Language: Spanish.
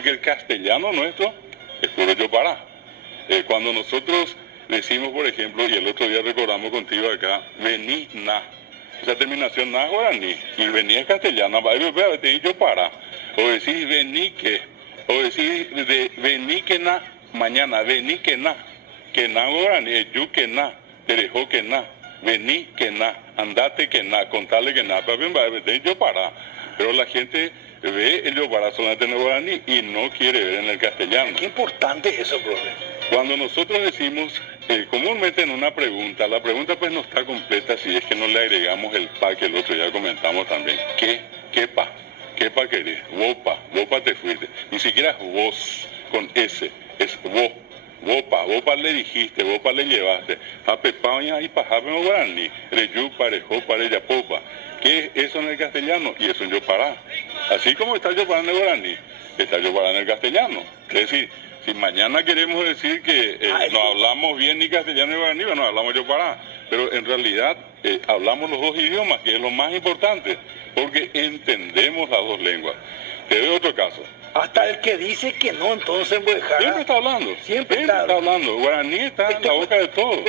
que el castellano nuestro es puro yopará. Cuando nosotros decimos, por ejemplo, y el otro día recordamos contigo acá, vení na, esa terminación na guaraní, y vení es castellano, te yopará, o decís vení o decís vení que na, mañana, vení que na guaraní, yu que na, terejó que na, vení que na, andate que na, contale que na, te yopará. Pero la gente ve el yopará solamente en el guaraní y no quiere ver en el castellano. Qué importante es eso, profe. Cuando nosotros decimos, comúnmente en una pregunta, la pregunta pues no está completa si es que no le agregamos el pa que el otro día comentamos también. ¿Qué pa? ¿Qué pa querés? Vopa te fuiste. Ni siquiera es vos con S, es vos. Vopa le dijiste, vopa le llevaste. Japepaña y pajape guaraní, reyu, parejo, pareyapopa. ¿Qué es eso en el castellano? Y eso en yopará. Así como está yopará en el guaraní, está yopará en el castellano. Es decir, si mañana queremos decir que no hablamos bien ni castellano ni guaraní, no hablamos yopará. Pero en realidad hablamos los dos idiomas, que es lo más importante, porque entendemos las dos lenguas. Te doy otro caso. Hasta el que dice que no, entonces voy a dejar. Siempre está hablando. Siempre está hablando. Guaraní está en la boca de todos.